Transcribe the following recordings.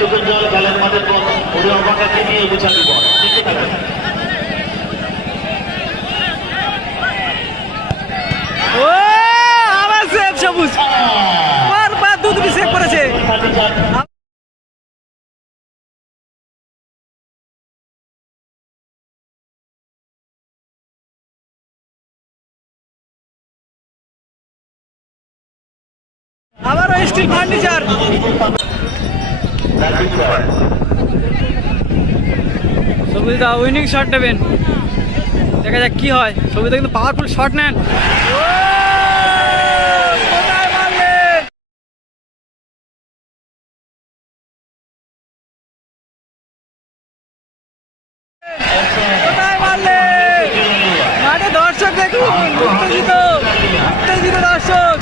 চোখের জল খেলার মাঠের অভিভাবককে নিয়ে বোঝানো বল দেখতে থাকুন। ও আবার সেভ সবুজ বারবার দুটি সেভ করেছে। আবারও স্টিল ফার্নিচার সবুজদা উইনিং শট নেবেন, দেখা যাক কি হয়। সবুজদা কিন্তু পাওয়ারফুল শট নেন। কোথায় মারলেন? কোথায় মারলেন? মাঠে দর্শক দেখুন, উত্তেজিত উত্তেজিত দর্শক।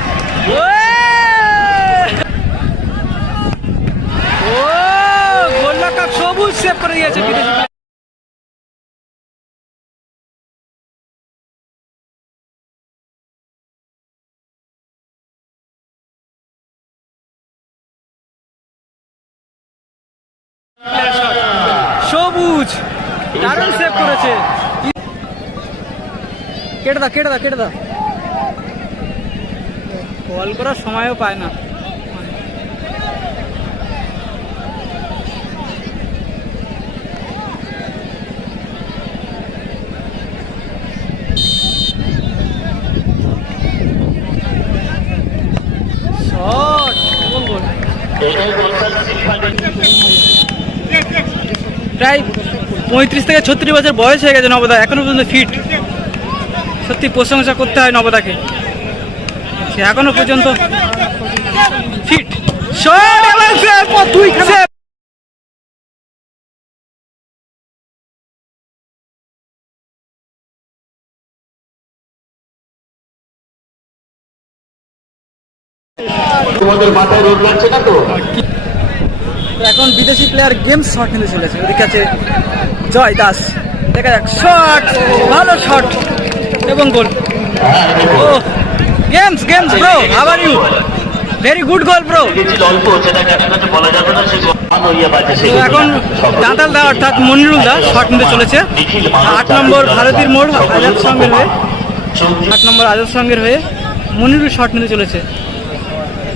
ও গোলরক্ষক সবুজ সেভ করে দিয়েছে বিদেশি। সবুজ দারুণ সেভ করেছে। কেটে দা কেটে দা কেটে দা, বল করার সময়ও পায় না। প্রায় 35 থেকে 36 বছর বয়স হয়ে গেছে নবদা, এখনো পর্যন্ত ফিট। সত্যি প্রশংসা করতে হয় নবদাকে, সে এখনো পর্যন্ত ফিট। তোমাদের মাথায় রোদ লাগছে না তো? এখন বিদেশি প্লেয়ার গেমস শট নিতে চলেছে, ওদিকে আছে জয় দাস। দেখা যাক শট, ভালো শট এবং গোল। ও games games bro, how are you? Very good goal bro. এখন দাঁতাল দা অর্থাৎ মনিরুল দা শট নিতে চলেছে। 8 নম্বর ভারতীর মোড় আজাদ সঙ্গের হয়ে, 8 নম্বর আজাদ সঙ্গের হয়ে মনিরুল শট নিতে চলেছে।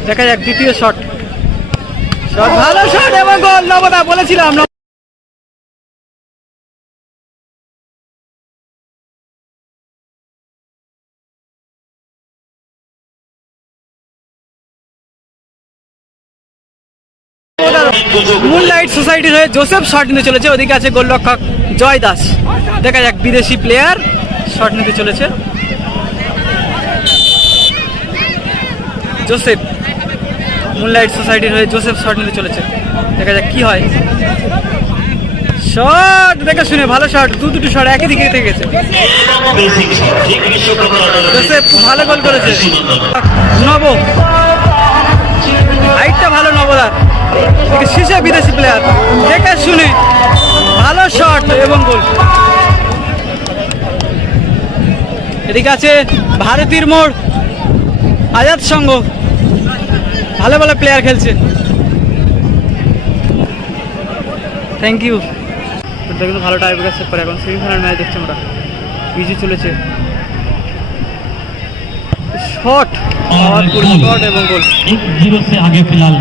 দেখা যাক দ্বিতীয় শট, ভালো শট এবং গোল। নবদা বলেছিলাম মুনলাইট সোসাইটির হয়ে জোসেফ শট নিতে চলেছে। ওদিকে আছে গোলরক্ষক জয় দাস। দেখা যাক বিদেশি প্লেয়ার শট নিতে চলেছে। জোসেফ, মুনলাইট সোসাইটির হয়ে জোসেফ শট নিতে চলেছে। দেখা যাক কি হয়। শট দেখে শুনে ভালো শট, দুটি শট একই দিকে থেকে গেছে। জোসেফ ভালো গোল করেছে। নব হাইটটা ভালো নবদার, শীর্ষে বিদেশি প্লেয়ার, দেখে শুনে ভালো শট এবং গোল। এদিকে আছে ভারতীর মোড় আজাদ সংঘ, ভালো ভালো প্লেয়ার খেলছে। Thank you. কিন্তু ভালো টাইব্রেকার সেভ করে। এখন সেমিফাইনাল ম্যাচ দেখছি আমরা, ইজি চলেছে। শট, শট এবং গোল। 1-0 से आगे फिलहाल